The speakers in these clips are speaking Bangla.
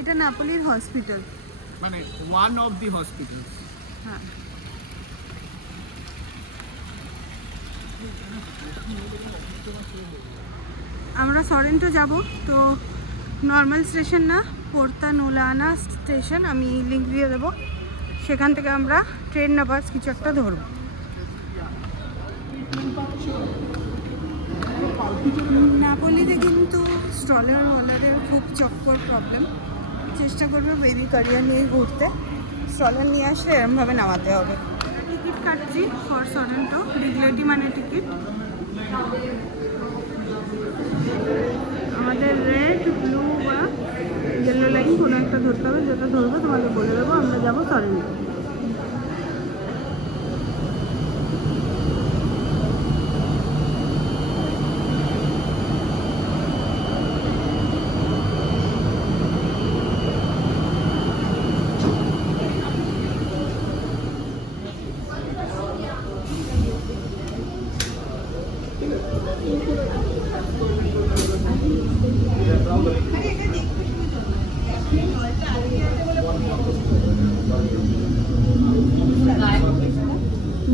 এটা নাপোলির হসপিটাল, মানে ওয়ান অফ দি হসপিটাল। হ্যাঁ। আমরা সরেন্টো যাব, তো নর্মাল স্টেশন না, পোর্তা নোলানা স্টেশন, আমি লিঙ্ক দিয়ে দেবো। সেখান থেকে আমরা ট্রেন না বাস কিছু একটা ধরব। নাপোলিতে কিন্তু স্ট্রলার ওয়ালারের খুব চক্কর প্রবলেম। চেষ্টা করবে বেবি ক্যারিয়ার নিয়ে ঘুরতে, স্ট্রলার নিয়ে আসলে এরমভাবে নামাতে হবে। টিকিট কাটছি ফর সরেন্টো, রিগুলেটি মানে টিকিট। আমাদের রেড, ব্লু বা ইয়েলো লাইন কোনো একটা ধরতে হবে, যেটা ধরবো তোমাকে বলে দেবো। আমরা যাবো সরেন্টো।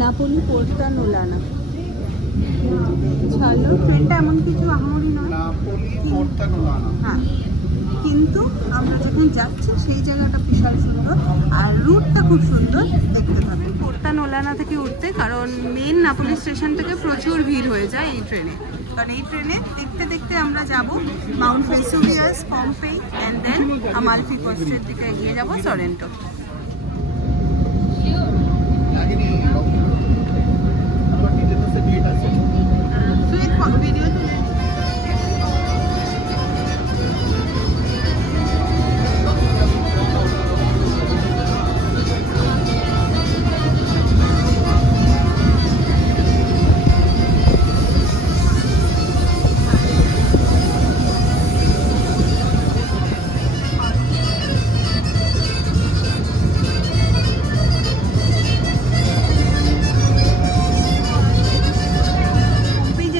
নাপোলি পোর্তা নোলানা। চলো, ট্রেনটা এমন কিছু আহামরি নয়, নাপোলি পোর্তা নোলানা। হ্যাঁ, কিন্তু আমরা যখন যাচ্ছি সেই জায়গাটা বিশাল সুন্দর, আর রুটটা খুব সুন্দর, দেখতে থাকি। পোর্তা নোলানা থেকে উঠতে, কারণ মেন নাপোলি স্টেশন থেকে প্রচুর ভিড় হয়ে যায় এই ট্রেনে। কারণ এই ট্রেনে দেখতে দেখতে আমরা যাব mount Vesuvius, Pompeii, and then Amalfi কোস্টের দিকে এগিয়ে যাব সরেন্টো। ভিডিও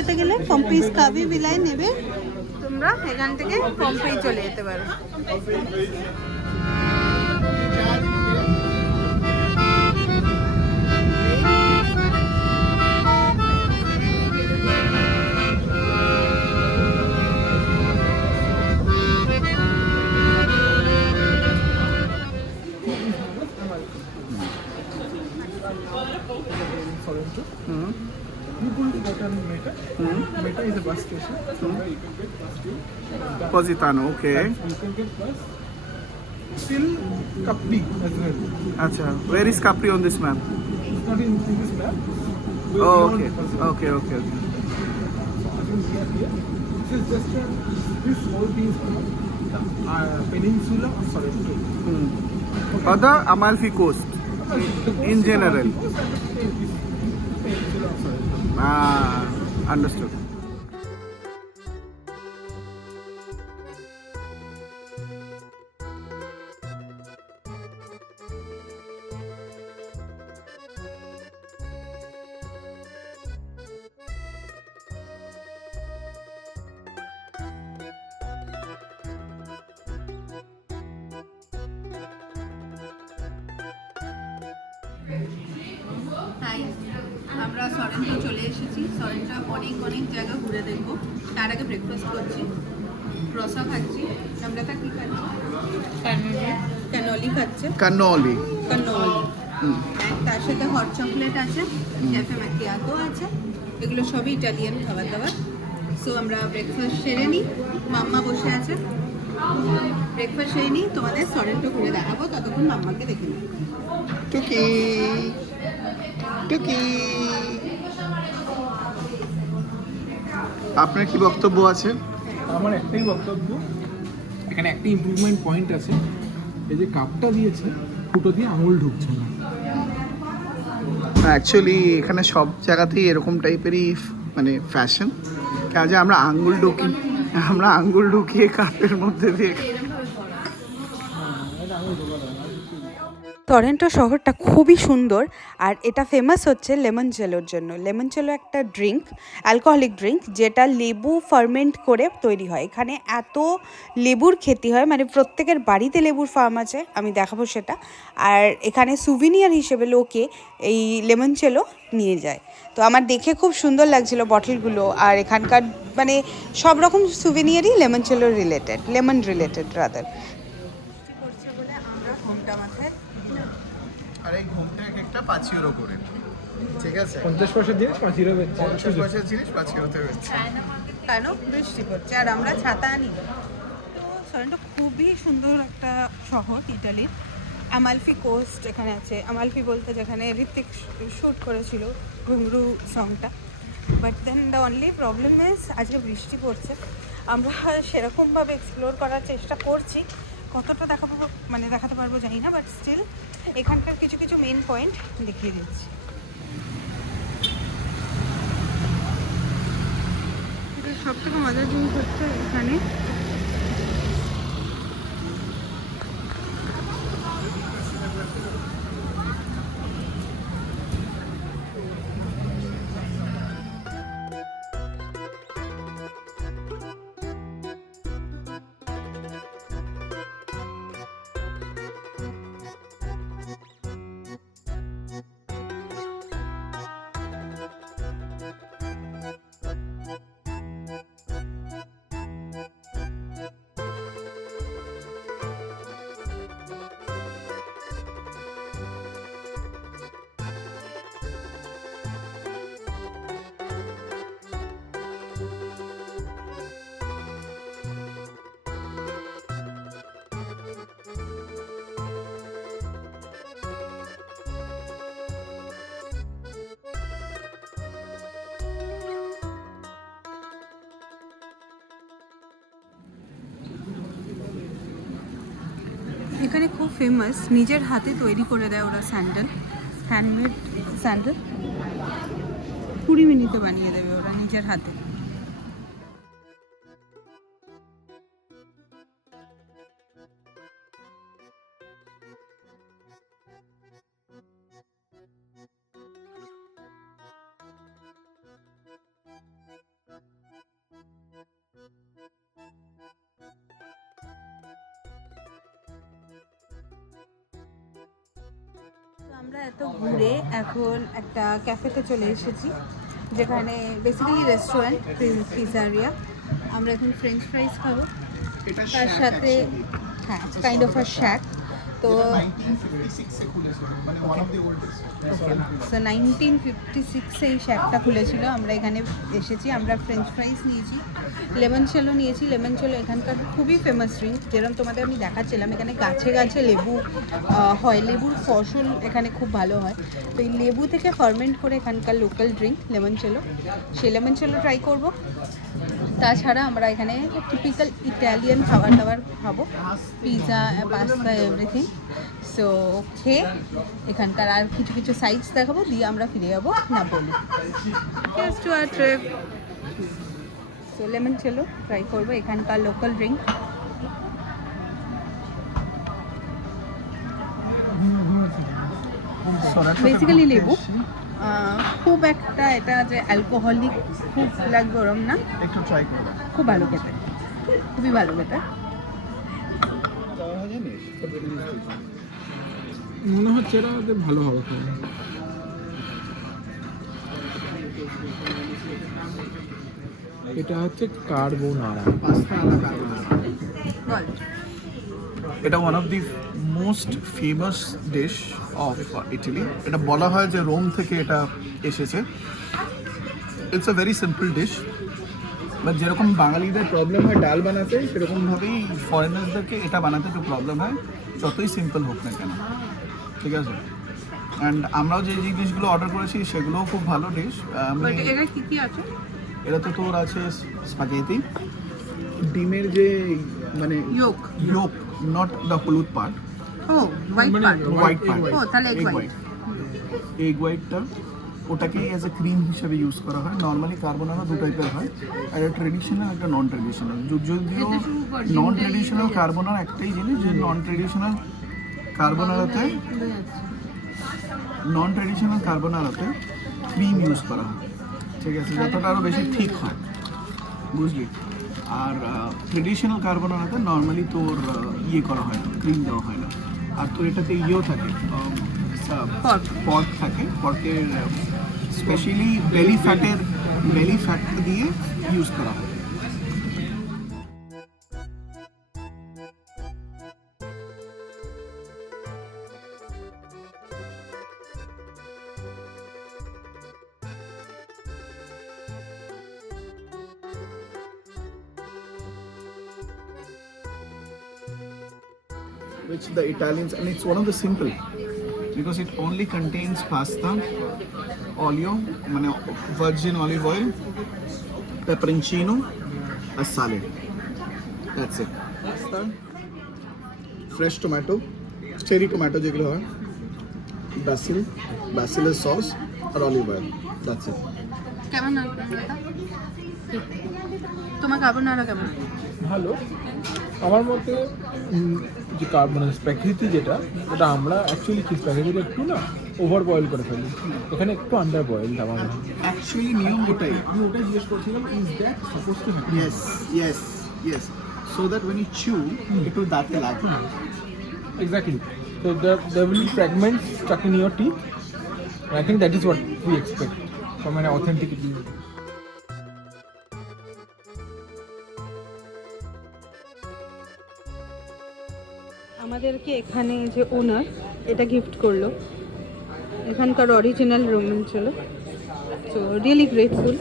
তুলে পম্পেই স্কাবি বিলায় নেবে, তোমরা এখান থেকে পম্পেই চলে যেতে পারো। Meta is a bus station. So you can get bus to Positano. Okay. You can get bus till Capri as well. Acha, where is Capri on this map? It's not in this map. Oh, okay. Okay. I think we are here. This is just this whole thing is called the peninsula of Sorrento. Or the Amalfi Coast in general. Understood. Hi, আমরা সরেন্টো চলে এসেছি। সরেন্টো অনেক জায়গা ঘুরে দেখবো। তার আগে ব্রেকফাস্ট করছি, রসা খাচ্ছি। আমরা কি খাচ্ছি? ক্যানোলি খাচ্ছে। Cannoli. তার সাথে হট চকলেট আছে, ক্যাফে ম্যাকিয়াতো আছে। এগুলো সবই ইটালিয়ান খাবার দাবার। সো আমরা ব্রেকফাস্ট সেরে নিই, মাম্মা বসে আছে। ব্রেকফাস্ট সেরে নিই, তোমাদের সরেন্টো ঘুরে দেখাবো। ততক্ষণ মাম্মাকে দেখে নিই। Tuki. আপনার কি বক্তব্য আছে? আমার একটাই বক্তব্য, এখানে একটা ইমপ্রুভমেন্ট পয়েন্ট আছে। এই যে কাপটা দিয়েছে, ফুটো দিয়ে আঙুল ঢুকছে না। অ্যাকচুয়ালি এখানে সব জায়গাতেই এরকম টাইপেরই মানে ফ্যাশন, কেন যে আমরা আঙ্গুল ঢুকিয়ে কাপের মধ্যে দিয়ে। এটা আঙুল ঢোকা টরন্টো শহরটা খুবই সুন্দর আর এটা ফেমাস হচ্ছে লেমনচেলোর জন্য। লেমনচেলো একটা ড্রিঙ্ক, অ্যালকোহলিক ড্রিঙ্ক, যেটা লেবু ফার্মেন্ট করে তৈরি হয়। এখানে এত লেবুর খেতি হয়, মানে প্রত্যেকের বাড়িতে লেবুর ফার্ম আছে, আমি দেখাবো সেটা। আর এখানে সুভিনিয়ার হিসেবে লোকে এই লেমনচেলো নিয়ে যায়। তো আমার দেখে খুব সুন্দর লাগছিল বটলগুলো, আর এখানকার মানে সব রকম সুভিনিয়ারই লেমনচেলো রিলেটেড, লেমন রিলেটেড রাদার। করছে বলে আমরা ঘোমটা মাথায়, আর এই ঘুমটা একটা 5 ইউরো করে, ঠিক আছে? 50 পয়সা জিনিস 5 ইউরো বেচছে। 50 পয়সার জিনিস 5 ইউরোতে বেচছে। কেন বৃষ্টি পড়ছে আর আমরা ছাতা আনি। তো টরন্টো খুবই সুন্দর একটা শহর ইটালির। আমালফি কোস্ট এখানে আছে, আমালফি বলতে যেখানে ঋত্বিক শ্যুট করেছিল ঘুংরু সংটা। But then the only problem is আজকে বৃষ্টি পড়ছে। আমরা সেরকমভাবে এক্সপ্লোর করার চেষ্টা করছি, কতটা দেখাতে পারবো জানি না, বাট স্টিল এখানকার কিছু কিছু মেন পয়েন্ট দেখিয়ে দিচ্ছি। সব থেকে মজার জিনিস হচ্ছে এখানে এখানে খুব ফেমাস, নিজের হাতে তৈরি করে দেয় ওরা স্যান্ডেল, হ্যান্ডমেড স্যান্ডেল 20 মিনিটে বানিয়ে দেবে ওরা নিজের হাতে। আমরা এত ঘুরে এখন একটা ক্যাফেতে চলে এসেছি, যেখানে বেসিক্যালি রেস্টুরেন্ট, পিজারিয়া। আমরা এখন ফ্রেঞ্চ ফ্রাইজ খাবো, তার সাথে হ্যাঁ কাইন্ড অফ আ শ্যাক। তো 1956 এ খুলেছিল, মানে one of the oldest restaurant. So 1956 এই শ্যাকটা খুলেছিল। আমরা এখানে এসেছি, আমরা ফ্রেঞ্চ ফ্রাইজ নিয়েছি, লেমনচেলো নিয়েছি। লেমনচেলো এখানকার খুবই ফেমাস ড্রিঙ্ক, যেরকম তোমাদের আমি দেখাচ্ছিলাম। এখানে গাছে গাছে লেবু হয়, লেবুর ফসল এখানে খুব ভালো হয়। তো এই লেবু থেকে ফার্মেন্ট করে এখানকার লোকাল ড্রিঙ্ক লেমনচেলো, সেই লেমনচেলো ট্রাই করব। তাছাড়া আমরা এখানে টিপিক্যাল ইটালিয়ান খাবার দাবার খাবো, পিৎজা, পাস্তা, এভরিথিং। সো খেয়ে এখানকার আর কিছু কিছু সাইটস দেখাবো, দিয়ে আমরা ফিরে যাবো Napoli. Here's to our trip. So limoncello try করবো, এখানকার লোকাল ড্রিঙ্ক। বেসিক্যালি লেবু, খুব একটা এটা যে অ্যালকোহলিক খুব লাগবে ওরম না, একটু ট্রাই করো। খুব ভালো খেতে, খুবই ভালো খেতে। মনে হচ্ছে এটা ওদের ভালো হবে খাওয়া। এটা হচ্ছে কার্বোনারা। পাস্তা আলা কার্বোনারা। বল। এটা one of the most famous dish of Italy. এটা বলা হয় যে রোম থেকে এটা এসেছে। It's a very simple dish, but যেরকম বাঙালিদের প্রবলেম হয় ডাল বানাতে, সেরকমভাবেই ফরেনার্সদেরকে এটা বানাতে একটু প্রবলেম হয়, যতই সিম্পল হোক না কেন, ঠিক আছে? অ্যান্ড আমরাও যে জিনিসগুলো অর্ডার করেছি সেগুলোও খুব ভালো ডিশ। বাট এটা কি কি আছে? এটা তো তোর আছে স্পাগেটি, ডিমের যে মানে ইয়োক, ইয়োক, নট দ্য হলুদ পার্ট, ও হোয়াইট পার্ট, হোয়াইট পার্ট, ও তাহলে এগ হোয়াইট। এগ হোয়াইটটা ওটাকেই অ্যাজ এ ক্রিম হিসেবে ইউজ করা হয়। নর্মালি কার্বোনারা দু টাইপের হয়, একটা ট্রেডিশনাল, একটা নন ট্রেডিশনাল। যদিও নন ট্রেডিশনাল কার্বোনারা একটাই জিনিস, যে নন ট্রেডিশনাল কার্বোনারাতে নন ট্র্যাডিশনাল কার্বোনারাতে ক্রিম ইউজ করা হয়, ঠিক আছে, যতটা আরও বেশি ঠিক হয়, বুঝলি। আর ট্রেডিশনাল কার্বোনারাতে নর্মালি তোর ইয়ে করা হয় না, ক্রিম দেওয়া হয় না। আর তোর এটাতে ইয়েও থাকে, পর্ক থাকে, পর্কের স্পেশালি বেলি ফ্যাট দিয়ে ইউজ করা হয়। Which the Italians, and it's one of the simple, because it only contains pasta, olio, virgin olive oil, pepperoncino, a salad. That's it. Fresh tomato, cherry tomato যেগুলো হয়, basil sauce R olive oil. That's it. কেমন তোমার কার্বোনারা কেমন? ভালো। আমার মতে যে স্প্যাগেটি যেটা, ওটা আমরা অ্যাকচুয়ালি কি স্প্যাগেটিটা একটু না ওভার বয়েল করে ফেলি, এখানে একটু আন্ডার বয়েল আমার মনে হয়। অ্যাকচুয়ালি নিয়ম ওটাই, আমি ওটাই জিজ্ঞেস করছিলাম, is that suppose to happen? yes, so that when you chew it will দাঁতে লাগে। Exactly. So there will be fragments stuck in your teeth, and I think that is what we expect from an authentic Italian. আমাদেরকে এখানে যে ওনার এটা গিফট করলো, এখানকার অরিজিনাল রোমান ছিল, সো রিয়েলি গ্রেটফুল।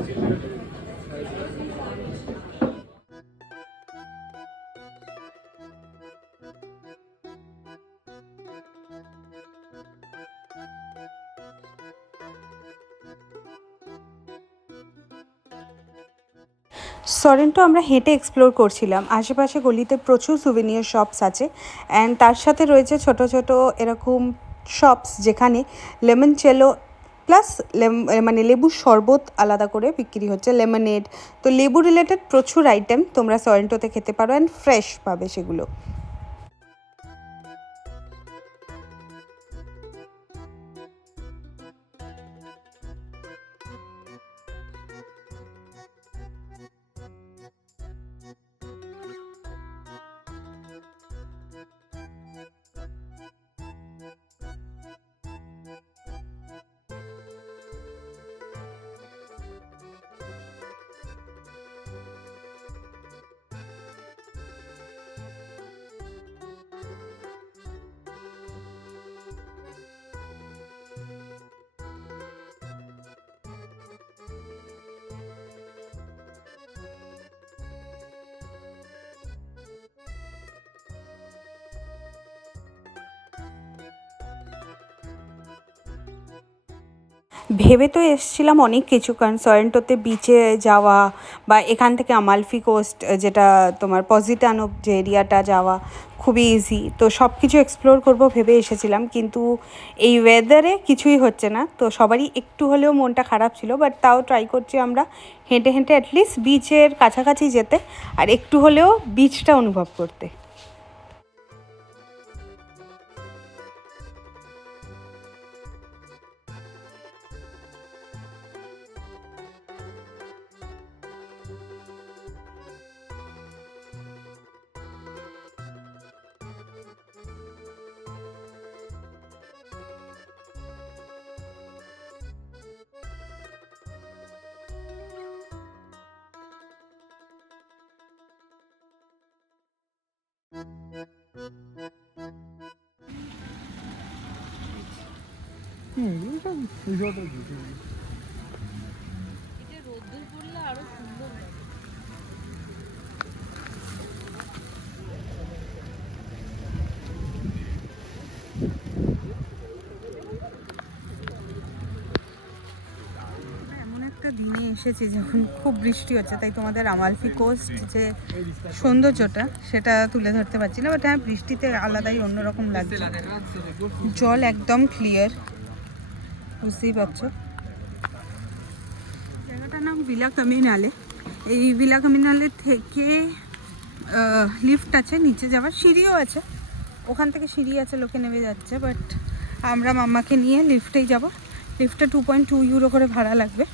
সরেন্টো আমরা হেঁটে এক্সপ্লোর করছিলাম, আশেপাশে গলিতে প্রচুর সুভেনিয়ার শপস আছে, অ্যান্ড তার সাথে রয়েছে ছোট ছোট এরকম শপস যেখানে লেমন চেলো প্লাস লেবুর শরবত আলাদা করে বিক্রি হচ্ছে, লেমনেড। তো লেবু রিলেটেড প্রচুর আইটেম তোমরা সরেন্টোতে খেতে পারো, অ্যান্ড ফ্রেশ পাবে সেগুলো। ভেবে তো এসেছিলাম অনেক কিছু, কারণ সরেন্টোতে বিচে যাওয়া বা এখান থেকে আমালফি কোস্ট যেটা তোমার পজিটানো যে এরিয়াটা যাওয়া খুবই ইজি, তো সব কিছু এক্সপ্লোর করবো ভেবে এসেছিলাম, কিন্তু এই ওয়েদারে কিছুই হচ্ছে না, তো সবারই একটু হলেও মনটা খারাপ ছিল, বাট তাও ট্রাই করছি আমরা হেঁটে হেঁটে অ্যাটলিস্ট বিচের কাছাকাছি যেতে আর একটু হলেও বিচটা অনুভব করতে। রিসর্টের দিনে এসেছি যখন খুব বৃষ্টি হচ্ছে, তাই তোমাদের আমালফি কোস্ট যে সৌন্দর্যটা সেটা তুলে ধরতে পারছি না, বাট হ্যাঁ বৃষ্টিতে আলাদাই অন্যরকম লাগছে, জল একদম ক্লিয়ার, বুঝতেই পারছো। জায়গাটার নাম ভিলা কমিউনালে। এই ভিলা কমিউনালে থেকে লিফট আছে, নিচে যাওয়ার সিঁড়িও আছে, ওখান থেকে সিঁড়ি আছে, লোকে নেমে যাচ্ছে, বাট আমরা মাম্মাকে নিয়ে লিফটেই যাব। লিফটে 2.2 ইউরো করে ভাড়া লাগবে।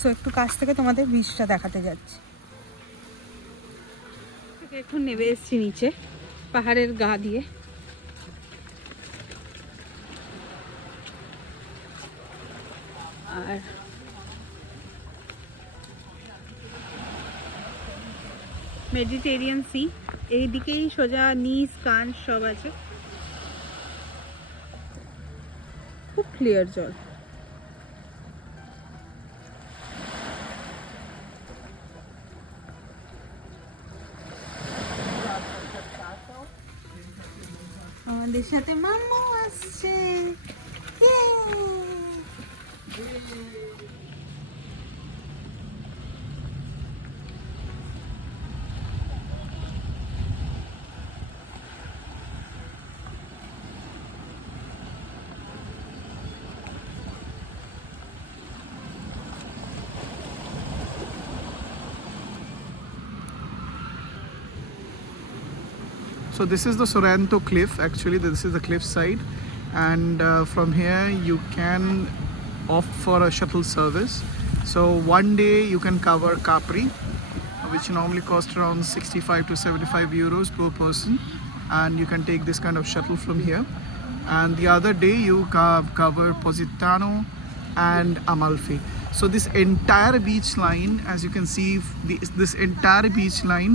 সো একটু কাছ থেকে তোমাদের বিচটা দেখাতে যাচ্ছি। এখন নেমে এসেছি নিচে পাহাড়ের গা দিয়ে। আর মেডিটেরিয়ান সি, এইদিকেই সোজা নিস কান সব আছে, খুব ক্লিয়ার জল। আমাদের সাথে মাম্মা আসছে। So this is the Sorrento cliff. Actually, this is the cliff side, and from here you can opt for a shuttle service. So one day you can cover Capri, which normally costs around 65 to 75 euros per person, and you can take this kind of shuttle from here. And the other day you cover Positano and Amalfi. So this entire beach line, as you can see, this entire beach line,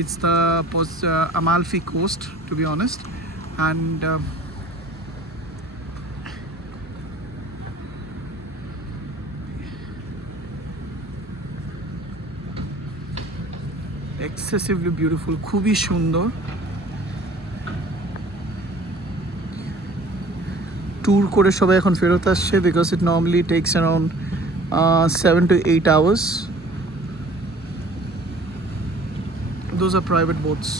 it's the Amalfi coast, to be honest, and excessively beautiful, খুবই সুন্দর। ট্যুর করে সবাই এখন ফেরত আসছে, because it normally takes around 7 to 8 hours. Those are private boats.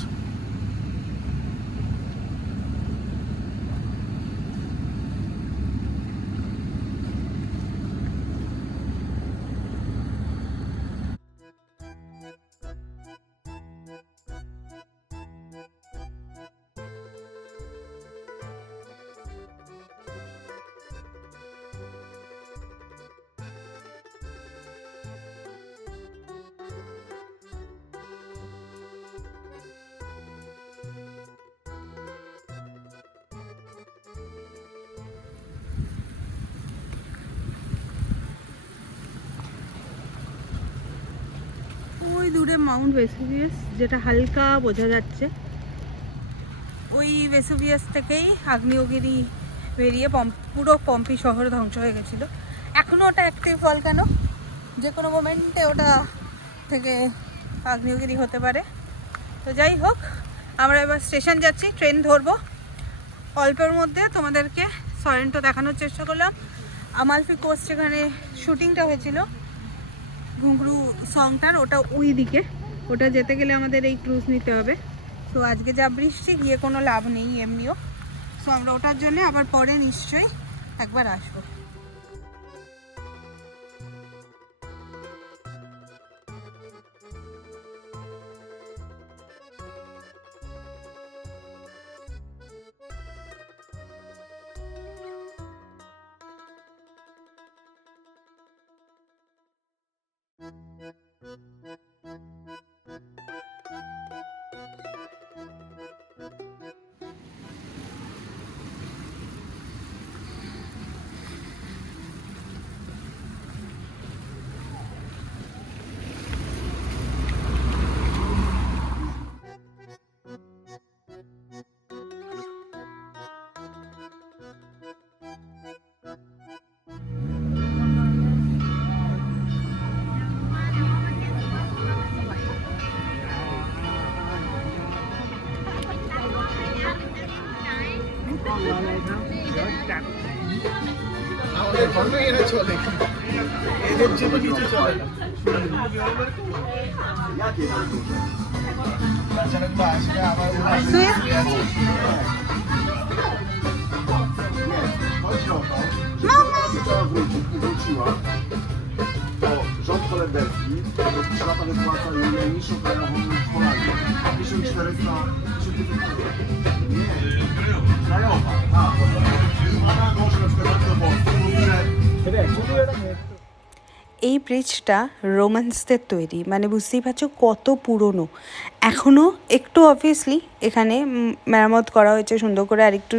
ওই দূরে মাউন্ট ভেসুভিয়াস, যেটা হালকা বোঝা যাচ্ছে। ওই ভেসুভিয়াস থেকেই আগ্নেয়গিরি বেরিয়ে পুরো পম্পি শহর ধ্বংস হয়ে গেছিলো। এখনও ওটা অ্যাক্টিভ ভলকানো, যে কোনো মোমেন্টে ওটা থেকে আগ্নেয়গিরি হতে পারে। তো যাই হোক, আমরা এবার স্টেশন যাচ্ছি, ট্রেন ধরবো। অল্পের মধ্যে তোমাদেরকে সরেন্টো দেখানোর চেষ্টা করলাম। আমালফি কোস্ট যেখানে শুটিংটা হয়েছিল ঘুঙরু সংটার, ওটা ওই দিকে, ওটা যেতে গেলে আমাদের এই ক্রুজ নিতে হবে। সো আজকে যা বৃষ্টি, গিয়ে কোনো লাভ নেই এমনিও। সো আমরা ওটার জন্য আবার পরে নিশ্চয়ই একবার আসবো। আমাদের বন্ধ এরা চলে, এদের জন্য কিছু চলে না। তাছাড়া আসলে আমার rząd holenderski do 3 lata wypłaca najniższą krajową w Holandii. 1400. Nie. এই ব্রিজটা রোমান্সদের তৈরি, মানে বুঝতেই পারছো কত পুরনো। এখনও একটু অবভিয়াসলি এখানে মেরামত করা হয়েছে সুন্দর করে, আর একটু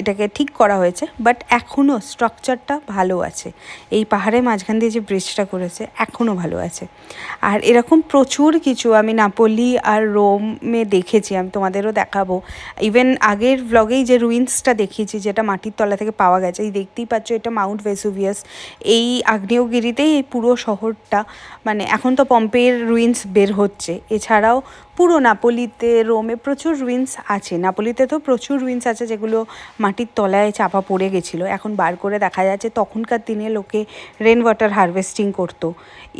এটাকে ঠিক করা হয়েছে, বাট এখনও স্ট্রাকচারটা ভালো আছে। এই পাহাড়ের মাঝখান দিয়ে যে ব্রিজটা করেছে এখনও ভালো আছে। আর এরকম প্রচুর কিছু আমি নাপোলি আর রোমে দেখেছি, আমি তোমাদেরও দেখাবো। ইভেন আগের ভ্লগেই যে রুইন্সটা দেখিয়েছি যেটা মাটির তলা থেকে পাওয়া গেছে, এই দেখতেই পাচ্ছ এটা মাউন্ট ভেসুভিয়াস। এই আগ্নেয়গিরিতেই এই পুরো শহরটা, মানে এখন তো পম্পের রুইন্স বের হচ্ছে, এছাড়াও পুরো নাপোলিতে রোমে প্রচুর রুইন্স আছে। নাপোলিতে তো প্রচুর রুইন্স আছে যেগুলো মাটির তলায় চাপা পড়ে গেছিলো, এখন বার করে দেখা যাচ্ছে তখনকার দিনে লোকে রেন ওয়াটার হারভেস্টিং করতো।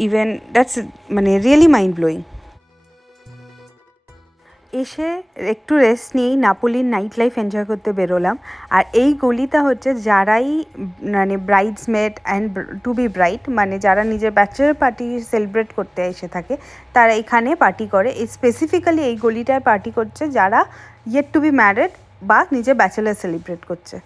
ইভেন দ্যাটস মানে রিয়েলি মাইন্ড ব্লোয়িং। এসে একটু রেস্ট নিয়েই নাপোলির নাইট লাইফ এনজয় করতে বেরোলাম। আর এই গলিটা হচ্ছে যারাই মানে ব্রাইডসমেড অ্যান্ড টু বি ব্রাইড, মানে যারা নিজের ব্যাচেলর পার্টি সেলিব্রেট করতে এসে থাকে তারা এখানে পার্টি করে। এই স্পেসিফিক্যালি এই গলিটায় পার্টি করছে যারা ইয়েট টু বি ম্যারিড বা নিজের ব্যাচেলর সেলিব্রেট করছে।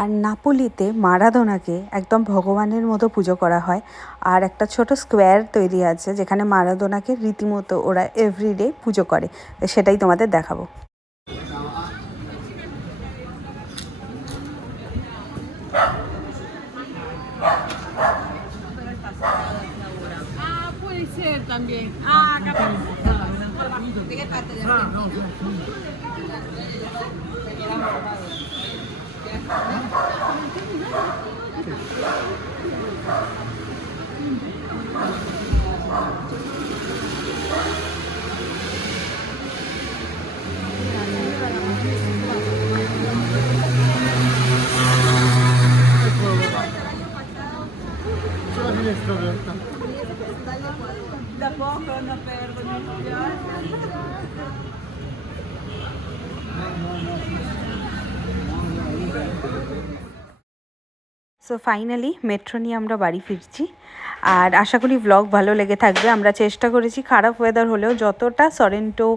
আর নাপোলিতে মারাদোনাকে একদম ভগবানের মতো পুজো করা হয়। আর একটা ছোট স্কোয়ার তৈরি আছে যেখানে মারাদোনাকে রীতিমতো ওরা এভরিডে পুজো করে, সেটাই তোমাদের দেখাবো। সো ফাইনালি মেট্রো নিয়ে আমরা বাড়ি ফিরছি। আর আশা করি ব্লগ ভালো লেগে থাকবে। আমরা চেষ্টা করেছি খারাপ ওয়েদার হলেও যতটা সরেন্টো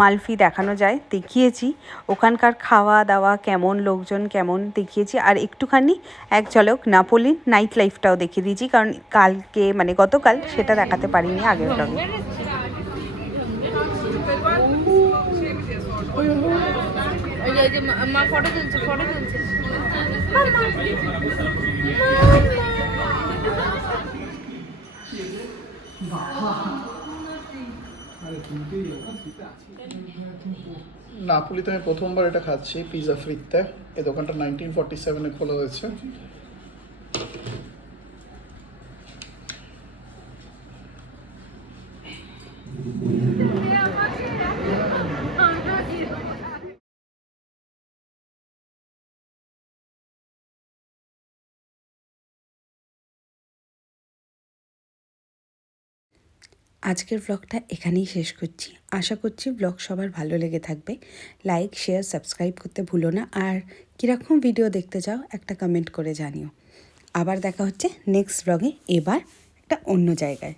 মালফি দেখানো যায় দেখিয়েছি। ওখানকার খাওয়া দাওয়া কেমন, লোকজন কেমন দেখিয়েছি। আর একটুখানি এক ঝলক নাপোলির নাইট লাইফটাও দেখিয়ে দিয়েছি, কারণ কালকে মানে গতকাল সেটা দেখাতে পারিনি আগের ব্লগে। মা ফটো তুলছে, ফটো তুলছে। নাপোলিতে আমি প্রথমবার এটা খাচ্ছি, পিজা ফ্রিতে। এই দোকানটা 1947-এ খোলা হয়েছে। আজকের ব্লগটা এখানেই শেষ করছি। আশা করছি ব্লগ সবার ভালো লেগে থাকবে। লাইক, শেয়ার, সাবস্ক্রাইব করতে ভুলো না। আর কীরকম ভিডিও দেখতে চাও একটা কমেন্ট করে জানিও। আবার দেখা হচ্ছে নেক্সট ব্লগে, এবার একটা অন্য জায়গায়।